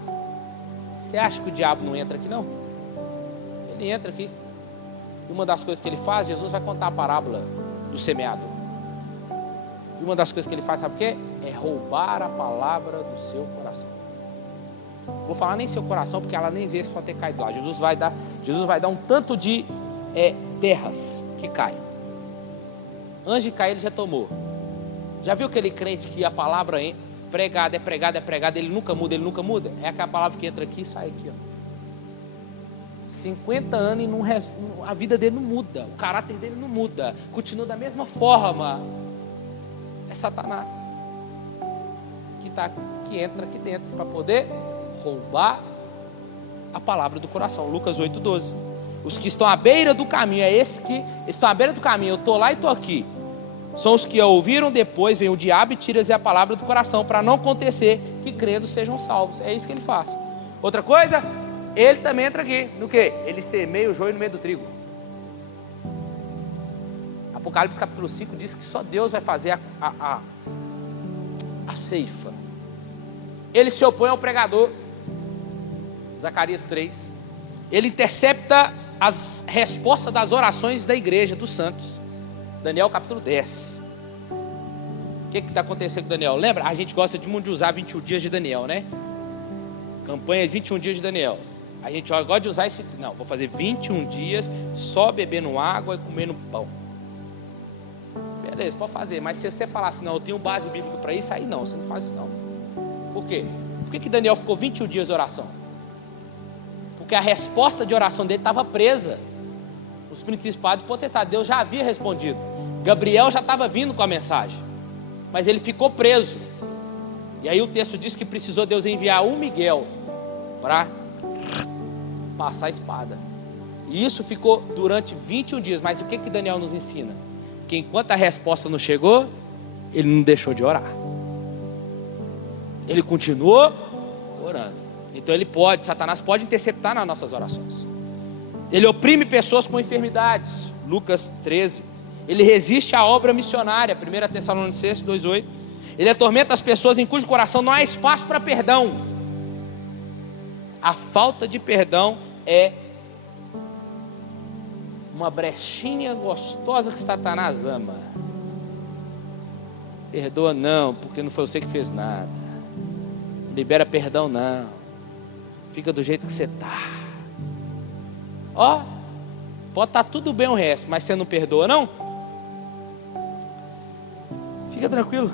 Você acha que o diabo não entra aqui, não? Ele entra aqui. Uma das coisas que ele faz, Jesus vai contar a parábola do semeador. E uma das coisas que ele faz, sabe o quê? É roubar a palavra do seu coração. Vou falar nem seu coração, porque ela nem vê se pode ter caído lá. Jesus vai dar um tanto de terras que caem. Antes de cair, ele já tomou. Já viu aquele crente que a palavra pregada, ele nunca muda? É aquela palavra que entra aqui e sai aqui, ó. 50 anos e a vida dele não muda, o caráter dele não muda, continua da mesma forma. É Satanás que entra aqui dentro para poder roubar a palavra do coração. Lucas 8:12. Os que estão à beira do caminho, é esse que estão à beira do caminho, eu estou lá e estou aqui, são os que a ouviram depois, vem o diabo e tira a palavra do coração, para não acontecer que crendo sejam salvos. É isso que ele faz. Outra coisa, ele também entra aqui, no que? Ele semeia o joio no meio do trigo. Apocalipse capítulo 5 diz que só Deus vai fazer a ceifa. Ele se opõe ao pregador. Zacarias 3. Ele intercepta as respostas das orações da igreja, dos santos. Daniel capítulo 10. O que está acontecendo com Daniel? Lembra? A gente gosta muito de usar 21 dias de Daniel, né? Campanha 21 dias de Daniel. A gente gosta de usar esse... Não, vou fazer 21 dias só bebendo água e comendo pão. Beleza, pode fazer. Mas se você falar assim, não, eu tenho base bíblica para isso, aí não, você não faz isso não. Por quê? Por que Daniel ficou 21 dias de oração? Porque a resposta de oração dele estava presa. Os principados e potestades, Deus já havia respondido. Gabriel já estava vindo com a mensagem, mas ele ficou preso. E aí o texto diz que precisou Deus enviar um Miguel para passar a espada. E isso ficou durante 21 dias. Mas o que Daniel nos ensina? Que enquanto a resposta não chegou, ele não deixou de orar. Ele continuou orando. Então Satanás pode interceptar nas nossas orações. Ele oprime pessoas com enfermidades. Lucas 13. Ele resiste à obra missionária. 1 Tessalonicenses 2:8. Ele atormenta as pessoas em cujo coração não há espaço para perdão. A falta de perdão é uma brechinha gostosa que Satanás ama. Perdoa não, porque não foi você que fez nada. Libera perdão não. Fica do jeito que você está. Ó, pode estar tudo bem o resto, mas você não perdoa não? Fica tranquilo.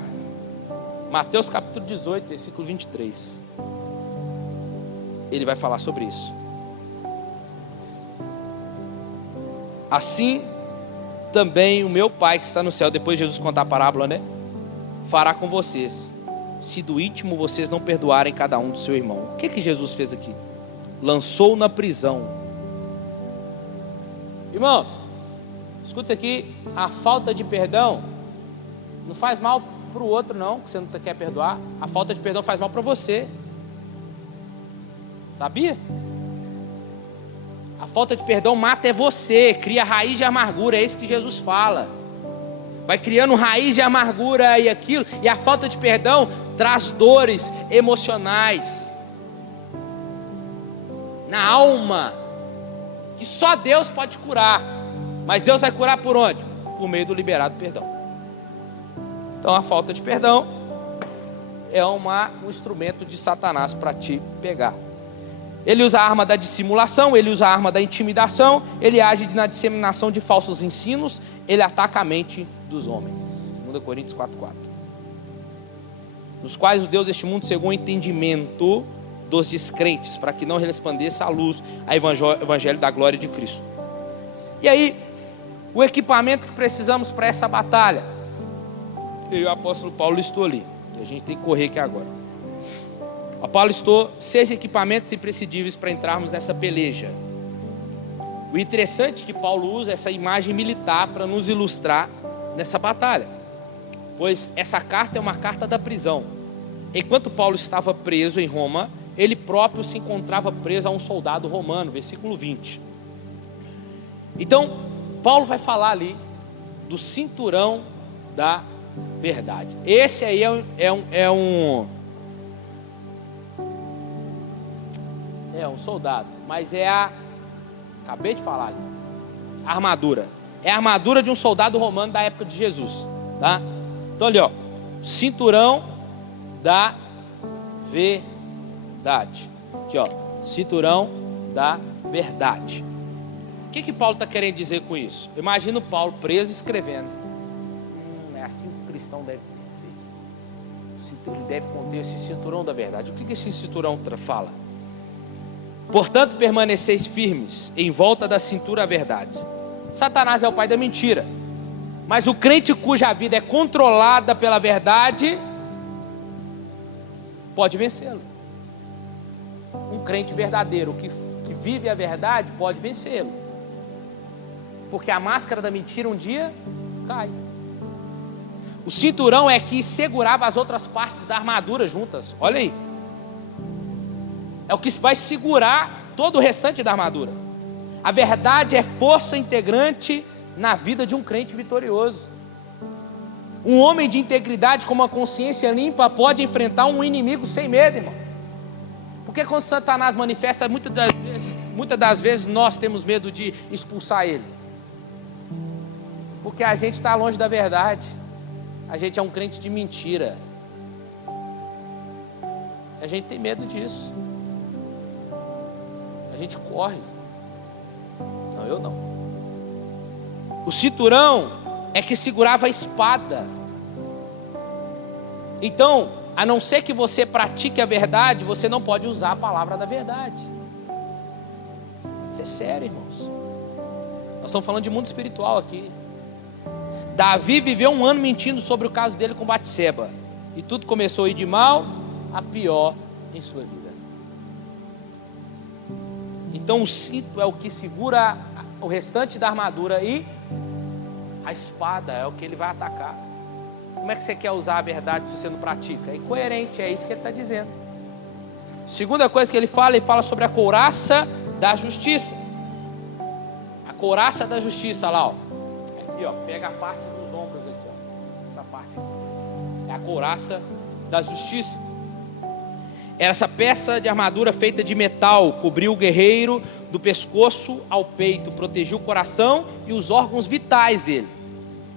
Mateus capítulo 18, versículo 23. Ele vai falar sobre isso. Assim também o meu Pai que está no céu, depois de Jesus contar a parábola, né? Fará com vocês, se do íntimo vocês não perdoarem cada um do seu irmão. O que Jesus fez aqui? Lançou na prisão. Irmãos, escuta aqui, a falta de perdão não faz mal para o outro não, que você não quer perdoar. A falta de perdão faz mal para você. Sabia? A falta de perdão mata você, cria raiz de amargura, é isso que Jesus fala. Vai criando raiz de amargura e aquilo, e a falta de perdão traz dores emocionais na alma, que só Deus pode curar. Mas Deus vai curar por onde? Por meio do liberado perdão. Então a falta de perdão é um instrumento de Satanás para te pegar. Ele usa a arma da dissimulação, ele usa a arma da intimidação, ele age na disseminação de falsos ensinos, ele ataca a mente dos homens. 2 Coríntios 4:4. Nos quais o Deus deste mundo cegou o entendimento dos descrentes, para que não resplandeça a luz, a evangelho da glória de Cristo. E aí, o equipamento que precisamos para essa batalha, e o apóstolo Paulo listou ali, a gente tem que correr aqui agora. O Paulo listou 6 equipamentos imprescindíveis para entrarmos nessa peleja. O interessante é que Paulo usa essa imagem militar para nos ilustrar nessa batalha, pois essa carta é uma carta da prisão. Enquanto Paulo estava preso em Roma, ele próprio se encontrava preso a um soldado romano, versículo 20. Então, Paulo vai falar ali do cinturão da verdade. Esse aí é um soldado, mas acabei de falar ali, a armadura. É a armadura de um soldado romano da época de Jesus, tá? Então ali, ó, cinturão da verdade. Aqui, ó, cinturão da verdade. O que Paulo está querendo dizer com isso? Imagina o Paulo preso escrevendo. É assim que o cristão deve ser. Ele deve conter esse cinturão da verdade. O que esse cinturão fala? Portanto, permaneceis firmes em volta da cintura da verdade. Satanás é o pai da mentira, mas o crente cuja vida é controlada pela verdade pode vencê-lo. Um crente verdadeiro que vive a verdade pode vencê-lo, porque a máscara da mentira um dia cai. O cinturão é que segurava as outras partes da armadura juntas. Olha aí, é o que vai segurar todo o restante da armadura. A verdade é força integrante na vida de um crente vitorioso. Um homem de integridade com uma consciência limpa pode enfrentar um inimigo sem medo, irmão. Porque quando Satanás manifesta, muitas das vezes nós temos medo de expulsar ele. Porque a gente está longe da verdade. A gente é um crente de mentira. A gente tem medo disso. A gente corre. Não, eu não. O cinturão é que segurava a espada. Então, a não ser que você pratique a verdade, você não pode usar a palavra da verdade. Isso é sério, irmãos. Nós estamos falando de mundo espiritual aqui. Davi viveu 1 ano mentindo sobre o caso dele com Batseba, e tudo começou a ir de mal a pior em sua vida. Então o cinto é o que segura o restante da armadura, e a espada é o que ele vai atacar. Como é que você quer usar a verdade se você não pratica? É incoerente, é isso que ele está dizendo. Segunda coisa que ele fala sobre a couraça da justiça. A couraça da justiça, lá, ó. Aqui, ó, pega a parte dos ombros aqui, ó. Essa parte aqui. É a couraça da justiça. Essa peça de armadura feita de metal cobriu o guerreiro do pescoço ao peito, protegia o coração e os órgãos vitais dele.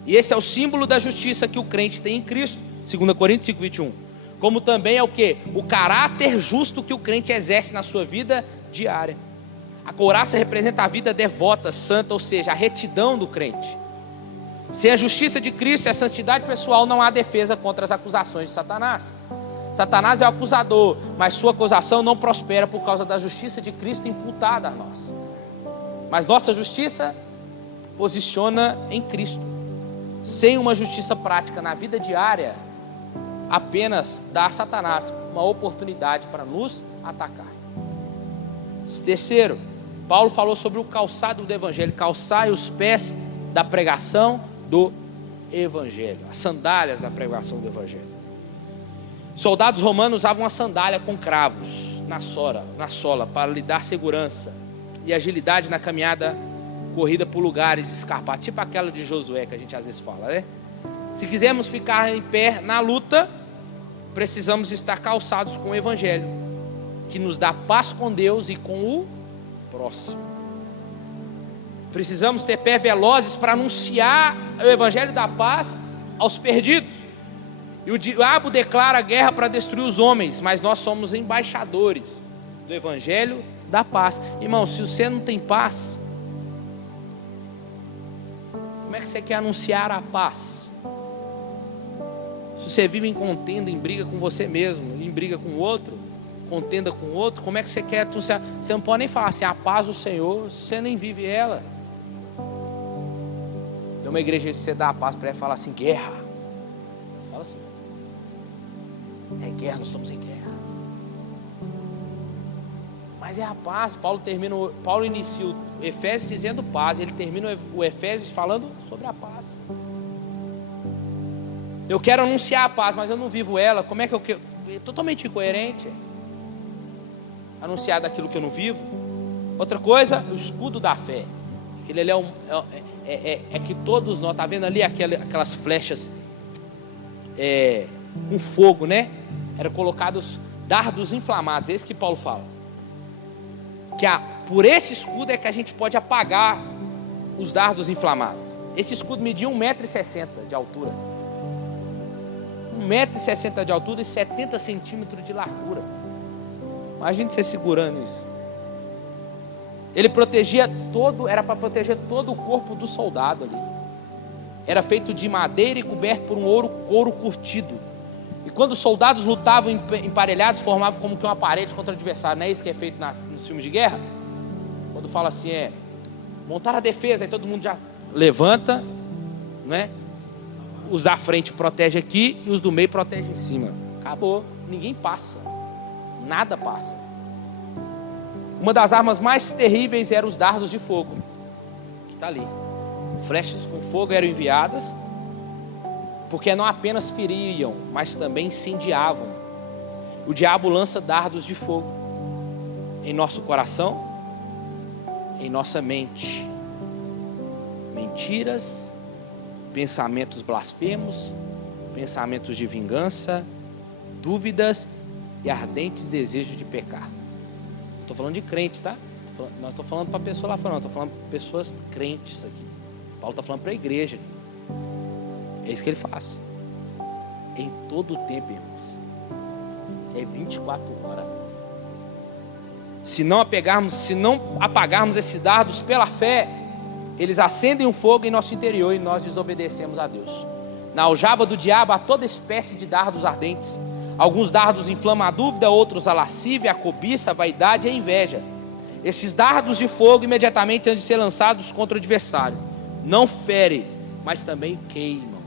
E esse é o símbolo da justiça que o crente tem em Cristo, 2 Coríntios 5:21. Como também é o quê? O caráter justo que o crente exerce na sua vida diária. A couraça representa a vida devota, santa, ou seja, a retidão do crente. Sem a justiça de Cristo e a santidade pessoal, não há defesa contra as acusações de Satanás. Satanás é o acusador, mas sua acusação não prospera por causa da justiça de Cristo imputada a nós. Mas nossa justiça posiciona em Cristo. Sem uma justiça prática na vida diária, apenas dá a Satanás uma oportunidade para nos atacar. Terceiro, Paulo falou sobre o calçado do Evangelho, calçai os pés da pregação do Evangelho, as sandálias da pregação do Evangelho. Soldados romanos usavam uma sandália com cravos na sola para lhe dar segurança e agilidade na caminhada corrida por lugares escarpados, tipo aquela de Josué que a gente às vezes fala, né? Se quisermos ficar em pé na luta, precisamos estar calçados com o Evangelho, que nos dá paz com Deus e com o próximo. Precisamos ter pés velozes para anunciar o Evangelho da paz aos perdidos. E o diabo declara guerra para destruir os homens, mas nós somos embaixadores do Evangelho da paz. Irmão, se você não tem paz, como é que você quer anunciar a paz? Se você vive em contenda, em briga com você mesmo, em briga com o outro, contenda com o outro, como é que você quer anunciar? Você não pode nem falar assim, a paz do Senhor, você nem vive ela. Tem uma igreja que você dá a paz para ela e fala assim, guerra. Você fala assim, é guerra, nós estamos em guerra. Mas é a paz. Paulo inicia o Efésios dizendo paz, ele termina o Efésios falando sobre a paz. Eu quero anunciar a paz, mas eu não vivo ela. Como é que eu quero? É totalmente incoerente. Anunciar daquilo que eu não vivo. Outra coisa, o escudo da fé. Aquele ali é que todos nós, tá vendo ali aquelas flechas com fogo, né? Eram colocados dardos inflamados, é isso que Paulo fala. Por esse escudo é que a gente pode apagar os dardos inflamados. Esse escudo media 1,60 m de altura. 1,60 m de altura e 70 centímetros de largura. Imagine você segurando isso. Ele protegia era para proteger todo o corpo do soldado ali. Era feito de madeira e coberto por um couro curtido. E quando os soldados lutavam emparelhados, formavam como que uma parede contra o adversário. Não é isso que é feito nos filmes de guerra? Quando fala assim, montar a defesa, aí todo mundo já levanta, não é? Os da frente protegem aqui e os do meio protegem em cima. Acabou, ninguém passa, nada passa. Uma das armas mais terríveis eram os dardos de fogo, que está ali. Flechas com fogo eram enviadas, porque não apenas feriam, mas também incendiavam. O diabo lança dardos de fogo em nosso coração, em nossa mente. Mentiras, pensamentos blasfemos, pensamentos de vingança, dúvidas e ardentes desejos de pecar. Não estou falando de crente, tá? Não estou falando para pessoa lá fora, não. Estou falando para pessoas crentes aqui. Paulo está falando para a igreja aqui. É isso que ele faz. Em todo o tempo, irmãos. É 24 horas. Se não apagarmos esses dardos pela fé, eles acendem um fogo em nosso interior e nós desobedecemos a Deus. Na aljava do diabo há toda espécie de dardos ardentes. Alguns dardos inflamam a dúvida, outros a lascívia, a cobiça, a vaidade e a inveja. Esses dardos de fogo imediatamente antes de ser lançados contra o adversário. Não ferem, mas também queimam.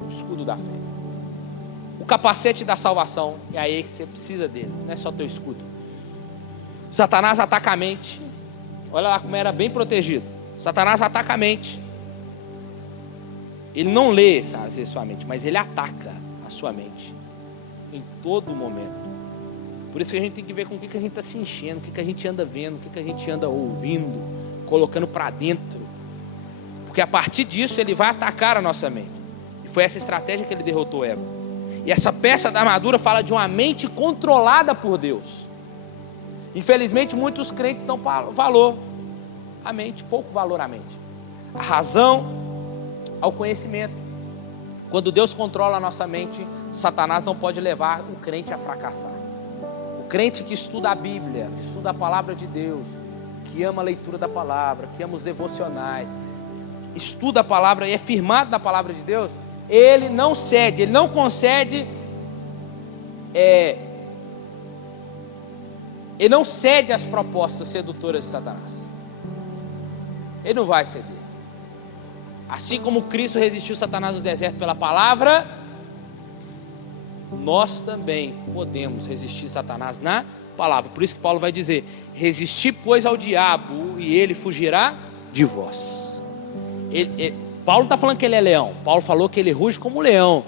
O escudo da fé. O capacete da salvação, é aí que você precisa dele, não é só teu escudo. Satanás ataca a mente. Olha lá como era bem protegido. Satanás ataca a mente. Ele não lê às vezes sua mente, mas ele ataca a sua mente em todo momento. Por isso que a gente tem que ver com o que a gente está se enchendo, o que a gente anda vendo, o que a gente anda ouvindo, colocando para dentro. Porque a partir disso ele vai atacar a nossa mente. E foi essa estratégia que ele derrotou Eva. E essa peça da armadura fala de uma mente controlada por Deus. Infelizmente muitos crentes dão valor à mente, pouco valor à mente. A razão ao conhecimento. Quando Deus controla a nossa mente, Satanás não pode levar o crente a fracassar. O crente que estuda a Bíblia, que estuda a palavra de Deus, que ama a leitura da palavra, que ama os devocionais, estuda a palavra e é firmado na palavra de Deus, ele não cede, ele não concede, ele não cede às propostas sedutoras de Satanás. Ele não vai ceder. Assim como Cristo resistiu Satanás no deserto pela palavra, nós também podemos resistir Satanás na palavra. Por isso que Paulo vai dizer: resisti, pois, ao diabo e ele fugirá de vós. Paulo está falando que ele é leão. Paulo falou que ele ruge como leão.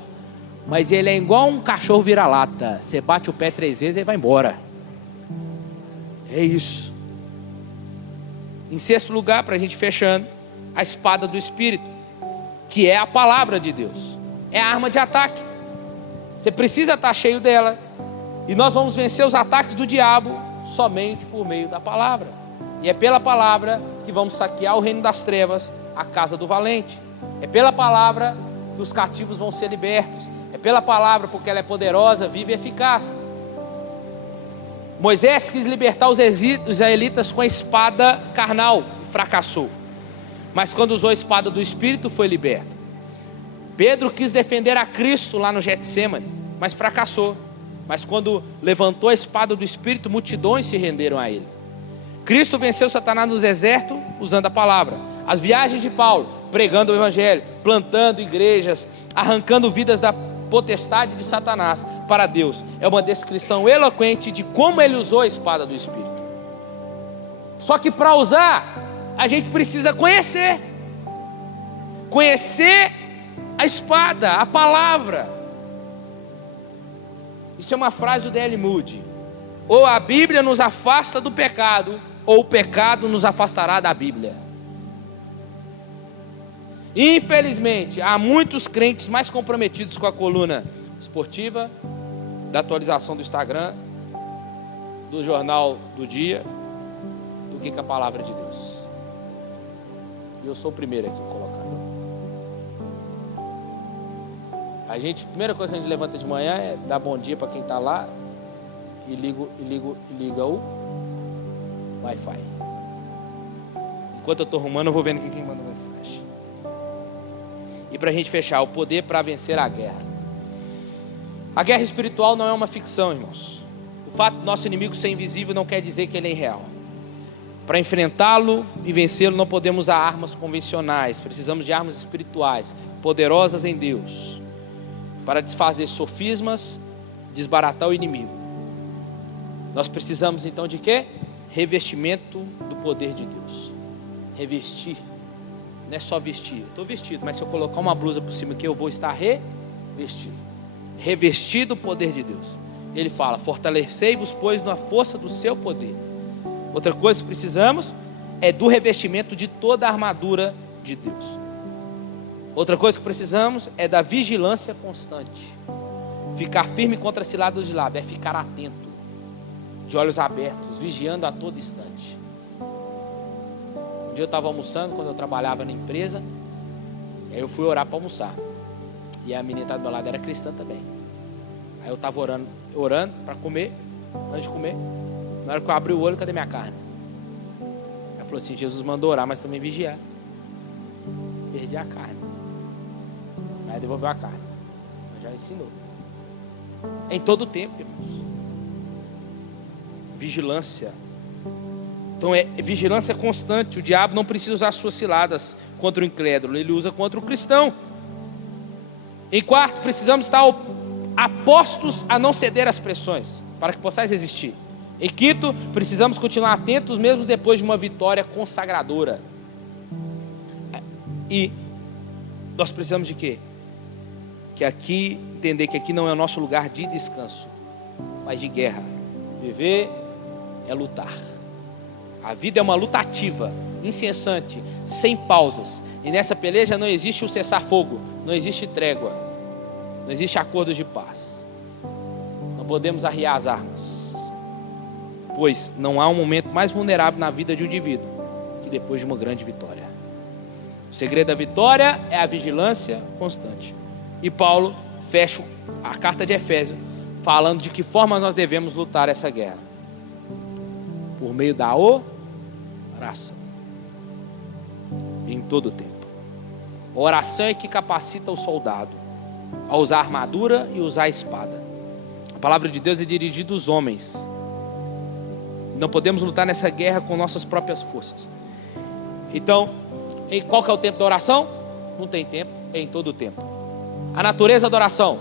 mas ele é igual um cachorro vira-lata. Você bate o pé 3 vezes e ele vai embora. É isso. Em sexto lugar, para a gente fechando, a espada do Espírito, que é a palavra de Deus. É a arma de ataque. Você precisa estar cheio dela. E nós vamos vencer os ataques do diabo somente por meio da palavra. E é pela palavra que vamos saquear o reino das trevas, a casa do valente. É pela palavra que os cativos vão ser libertos. É pela palavra, porque ela é poderosa, viva e eficaz. Moisés quis libertar os israelitas com a espada carnal e fracassou. Mas quando usou a espada do Espírito, foi liberto. Pedro quis defender a Cristo lá no Getsêmani, mas fracassou. Mas quando levantou a espada do Espírito, multidões se renderam a ele. Cristo venceu Satanás no deserto usando a palavra. As viagens de Paulo, pregando o Evangelho, plantando igrejas, arrancando vidas da potestade de Satanás para Deus, é uma descrição eloquente de como ele usou a espada do Espírito. Só que para usar, a gente precisa conhecer a espada, a palavra. Isso é uma frase do D.L. Moody: ou a Bíblia nos afasta do pecado, ou o pecado nos afastará da Bíblia. Infelizmente, há muitos crentes mais comprometidos com a coluna esportiva, da atualização do Instagram, do jornal do dia, do que com a palavra de Deus. E eu sou o primeiro aqui a colocar. A primeira coisa que a gente levanta de manhã é dar bom dia para quem está lá e liga o Wi-Fi. Enquanto eu estou arrumando, eu vou vendo quem manda mensagem. E para a gente fechar, o poder para vencer a guerra. A guerra espiritual não é uma ficção, irmãos. O fato do nosso inimigo ser invisível não quer dizer que ele é irreal. Para enfrentá-lo e vencê-lo, não podemos usar armas convencionais. Precisamos de armas espirituais, poderosas em Deus, para desfazer sofismas, desbaratar o inimigo. Nós precisamos então de quê? Revestimento do poder de Deus. Revestir. Não é só vestir. Eu estou vestido, mas se eu colocar uma blusa por cima aqui, eu vou estar revestido. Revestido do poder de Deus. Ele fala: fortalecei-vos, pois, na força do seu poder. Outra coisa que precisamos é do revestimento de toda a armadura de Deus. Outra coisa que precisamos é da vigilância constante. Ficar firme contra as ciladas de lábio é ficar atento, de olhos abertos, vigiando a todo instante. Um dia eu estava almoçando, quando eu trabalhava na empresa, aí eu fui orar para almoçar. E a menina que estava do meu lado era cristã também. Aí eu estava orando para comer, antes de comer. Na hora que eu abri o olho, cadê minha carne? Ela falou assim: Jesus mandou orar, mas também vigiar. Perdi a carne. Aí devolveu a carne. Mas já ensinou. Em todo o tempo, irmãos. Vigilância. Então é vigilância constante. O diabo não precisa usar suas ciladas contra o incrédulo, ele usa contra o cristão. Em quarto, precisamos estar apostos a não ceder às pressões, para que possais resistir. Em quinto, precisamos continuar atentos mesmo depois de uma vitória consagradora. E nós precisamos de quê? Entender que aqui não é o nosso lugar de descanso, mas de guerra. Viver é lutar. A vida é uma luta ativa, incessante, sem pausas. E nessa peleja não existe o cessar-fogo, não existe trégua, não existe acordos de paz. Não podemos arriar as armas, pois não há um momento mais vulnerável na vida de um indivíduo que depois de uma grande vitória. O segredo da vitória é a vigilância constante. E Paulo fecha a carta de Efésios falando de que forma nós devemos lutar essa guerra. Por meio da oração. Em todo o tempo. A oração é que capacita o soldado a usar a armadura e usar a espada. A palavra de Deus é dirigida aos homens. Não podemos lutar nessa guerra com nossas próprias forças. Então, qual que é o tempo da oração? Não tem tempo, é em todo o tempo. A natureza da oração?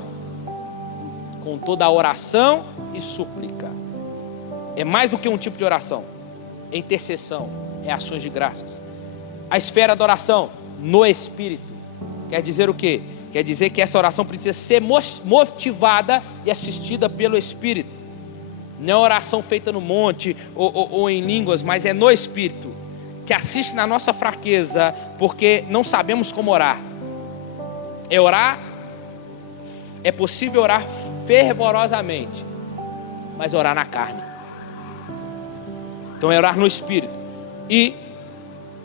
Com toda a oração e súplica. É mais do que um tipo de oração. É intercessão, é ações de graças. A esfera da oração, no Espírito. Quer dizer o quê? Quer dizer que essa oração precisa ser motivada e assistida pelo Espírito. Não é oração feita no monte ou em línguas, mas é no Espírito, que assiste na nossa fraqueza, porque não sabemos como orar. É possível orar fervorosamente, mas orar na carne. Então é orar no Espírito. E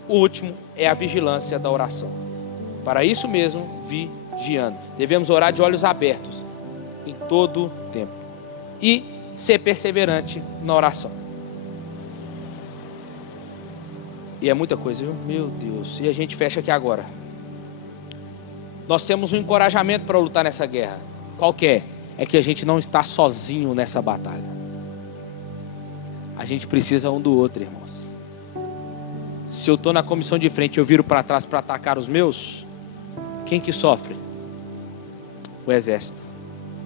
o último é a vigilância da oração. Para isso mesmo, vigiando. Devemos orar de olhos abertos em todo tempo. E ser perseverante na oração. E é muita coisa, viu? Meu Deus. E a gente fecha aqui agora. Nós temos um encorajamento para lutar nessa guerra. Qual que é? É que a gente não está sozinho nessa batalha. A gente precisa um do outro, irmãos. Se eu estou na comissão de frente e eu viro para trás para atacar os meus, quem que sofre? O exército.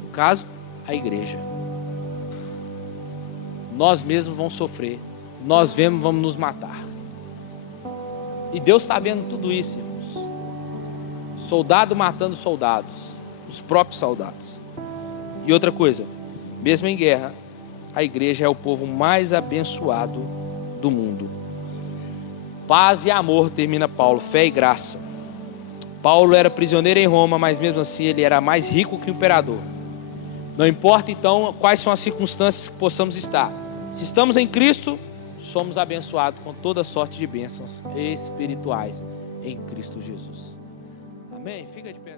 No caso, a igreja. Nós mesmos vamos sofrer. Nós mesmos vamos nos matar. E Deus está vendo tudo isso, irmãos. Soldado matando soldados. Os próprios soldados. E outra coisa, mesmo em guerra, a igreja é o povo mais abençoado do mundo. Paz e amor, termina Paulo, fé e graça. Paulo era prisioneiro em Roma, mas mesmo assim ele era mais rico que o imperador. Não importa então quais são as circunstâncias que possamos estar. Se estamos em Cristo, somos abençoados com toda sorte de bênçãos espirituais em Cristo Jesus. Amém? Fica de pé.